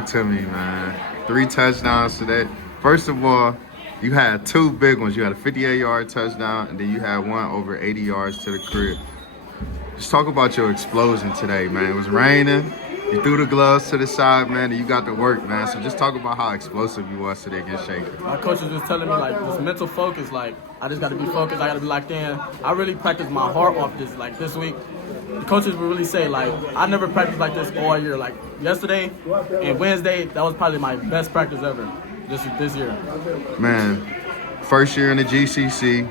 Talk to me, man. 3 touchdowns today. First of all, you had 2 big ones. You had a 58-yard touchdown, and then you had one over 80 yards to the crib. Just talk about your explosion today, man. It was raining. You threw the gloves to the side, man, and you got to work, man. So just talk about how explosive you was today against Shaker. My coach was just telling me, like, this mental focus, like, I just got to be focused. I got to be locked in. I really practiced my heart off this week. The coaches would really say, like, I never practiced like this all year. Like, yesterday and Wednesday, that was probably my best practice ever this year. Man, first year in the GCC,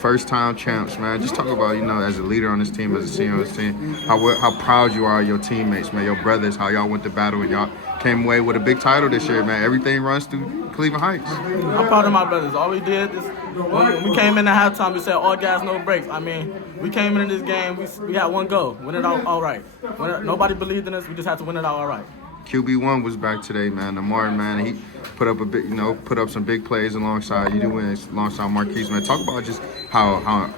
first-time champs, man. Just talk about, as a leader on this team, as a senior on this team, how proud you are of your teammates, man, your brothers, how y'all went to battle and y'all came away with a big title this year, man. Everything runs through Cleveland Heights. I'm proud of my brothers. All we did is, when we came in at halftime, we said all gas, no brakes. I mean, we came into this game, we had one goal, win it out all right. Nobody believed in us, we just had to win it out all right. QB1 was back today, man. Ammaar, man, he put up put up some big plays alongside you, alongside Marquise, man. Talk about just how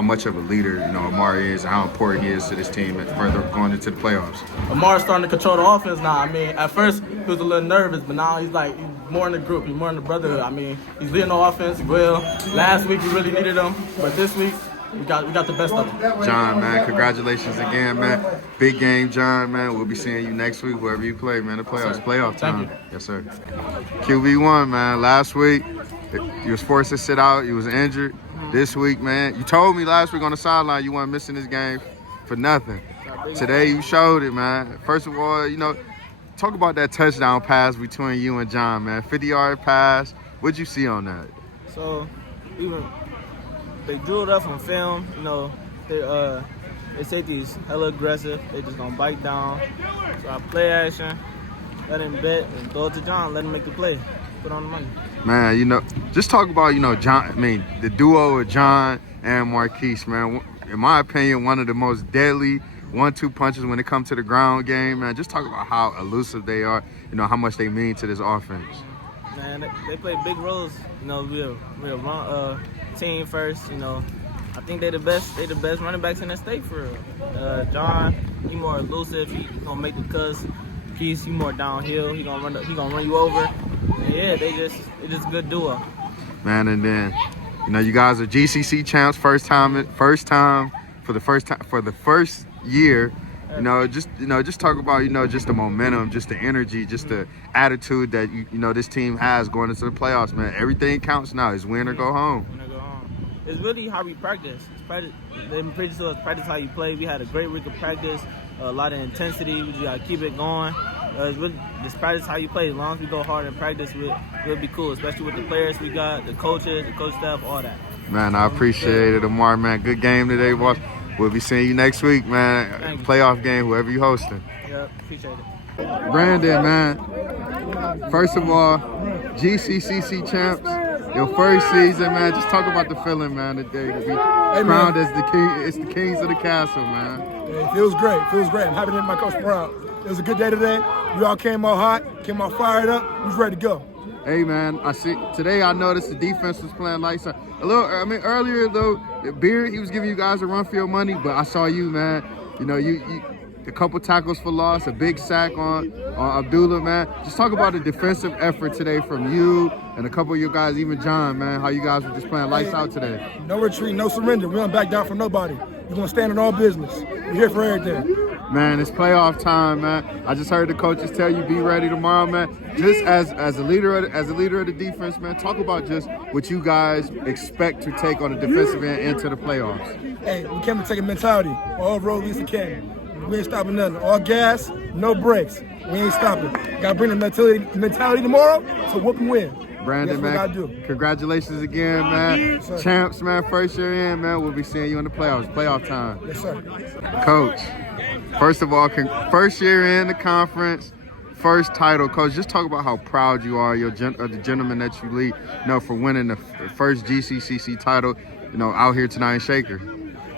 much of a leader, Ammaar is and how important he is to this team and further going into the playoffs. Ammaar's starting to control the offense now. I mean, at first he was a little nervous, but now he's more in the group. He's more in the brotherhood. I mean, he's leading the offense well. Last week we really needed him, but this week we got the best of him. John, man, congratulations again, man. Big game, John, man. We'll be seeing you next week, wherever you play, man. The playoffs, playoff time. Yes, sir. QB1, man. Last week, you was forced to sit out. You was injured. This week, man, you told me last week on the sideline you weren't missing this game for nothing. Today, you showed it, man. First of all, talk about that touchdown pass between you and John, man. 50-yard pass. What'd you see on that? So, they drew it up on film, their safety's hella aggressive. They just gonna bite down. So I play action, let him bet, and throw it to John, let him make the play, put on the money. Man, just talk about, John, the duo of John and Marquise, man. In my opinion, one of the most deadly 1-2 punches when it comes to the ground game, man. Just talk about how elusive they are, how much they mean to this offense. Man, they play big roles. We're a run team first. I think they're the best running backs in the state for real. John, he more elusive. He gonna make the cuts. Keith, he more downhill. He gonna run you over. And yeah, they just a good duo. Man, and then you guys are GCC champs, first time for the first year. Just talk about, just the momentum, just the energy, just the attitude that, this team has going into the playoffs, man. Everything counts now. It's win or go home. It's really how we practice. They preach to us, practice how you play. We had a great week of practice, a lot of intensity. We just got to keep it going. It's really just practice how you play. As long as we go hard in practice, we'll be cool, especially with the players we got, the coaches, the coach staff, all that. Man, I appreciate it, Ammaar, man. Good game today, boss. We'll be seeing you next week, man. Playoff game, whoever you hosting. Yeah, appreciate it. Brandon, man. First of all, GCCC champs. Your first season, man. Just talk about the feeling, man, today to be crowned as the king. It's the kings of the castle, man. It feels great. I'm happy to make my coach proud. It was a good day today. We all came out hot, came out fired up. We was ready to go. Hey, man, today I noticed the defense was playing lights out. Earlier, though, Beard, he was giving you guys a run for your money, but I saw you, man. You a couple tackles for loss, a big sack on Abdullah, man. Just talk about the defensive effort today from you and a couple of you guys, even John, man, how you guys were just playing lights out today. No retreat, no surrender. We don't back down from nobody. We're going to stand in all business. We're here for everything. Man, it's playoff time, man. I just heard the coaches tell you be ready tomorrow, man. Just as a leader of the defense, man, talk about just what you guys expect to take on the defensive end into the playoffs. Hey, we came to take a mentality. All road leads to Canyon. We ain't stopping nothing. All gas, no brakes. We ain't stopping. Got to bring the mentality tomorrow to whoop and win. Brandon, man, congratulations again, man. Yes, champs, man, first year in, man. We'll be seeing you in the playoffs, playoff time. Yes, sir. Coach, first of all, first year in the conference, first title. Coach, just talk about how proud you are, the gentleman that you lead, for winning the first GCCC title, out here tonight in Shaker.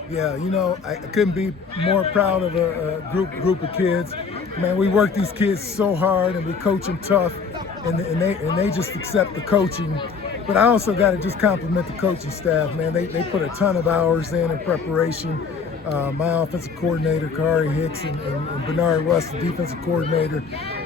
Yeah, I couldn't be more proud of a group of kids. Man, we work these kids so hard and we coach them tough, and they just accept the coaching. But I also got to just compliment the coaching staff, man. They put a ton of hours in preparation. My offensive coordinator, Kari Hicks, and Bernard West, the defensive coordinator.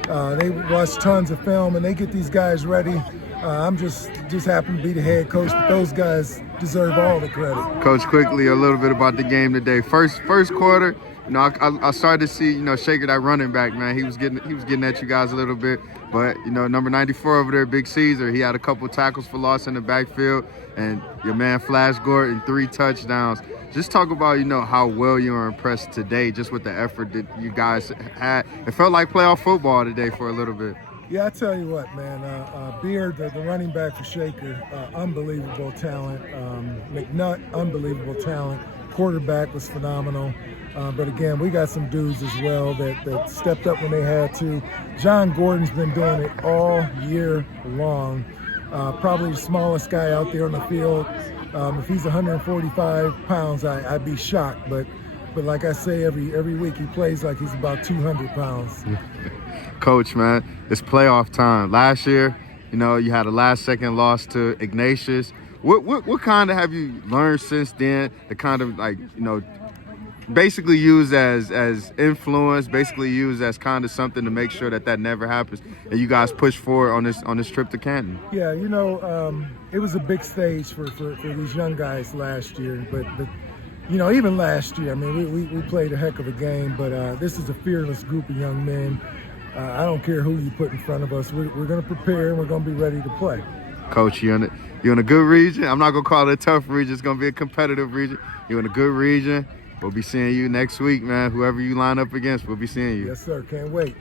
They watch tons of film, and they get these guys ready. I'm just happen to be the head coach, but those guys deserve all the credit. Coach, quickly, a little bit about the game today. First quarter, you know, I started to see, you know, Shaker, that running back, man. He was getting at you guys a little bit, but you know, number 94 over there, Big Caesar, he had a couple tackles for loss in the backfield, and your man Flash Gordon 3 touchdowns. Just talk about, you know, how well you were impressed today, just with the effort that you guys had. It felt like playoff football today for a little bit. Yeah, I tell you what, man. Beard, the running back for Shaker, unbelievable talent. McNutt, unbelievable talent. Quarterback was phenomenal. But again, we got some dudes as well that stepped up when they had to. John Gordon's been doing it all year long. Probably the smallest guy out there on the field. If he's 145 pounds, I'd be shocked. But like I say every week, he plays like he's about 200 pounds. Coach, man, it's playoff time. Last year, you know, you had a last-second loss to Ignatius. What kind of have you learned since then to kind of, like, you know, basically use as influence, basically use as kind of something to make sure that never happens, and you guys push forward on this trip to Canton? Yeah, you know, it was a big stage for these young guys last year, but you know, even last year, I mean, we played a heck of a game, but this is a fearless group of young men. I don't care who you put in front of us. We're going to prepare, and we're going to be ready to play. Coach, you're in a good region. I'm not going to call it a tough region. It's going to be a competitive region. You're in a good region. We'll be seeing you next week, man. Whoever you line up against, we'll be seeing you. Yes, sir. Can't wait.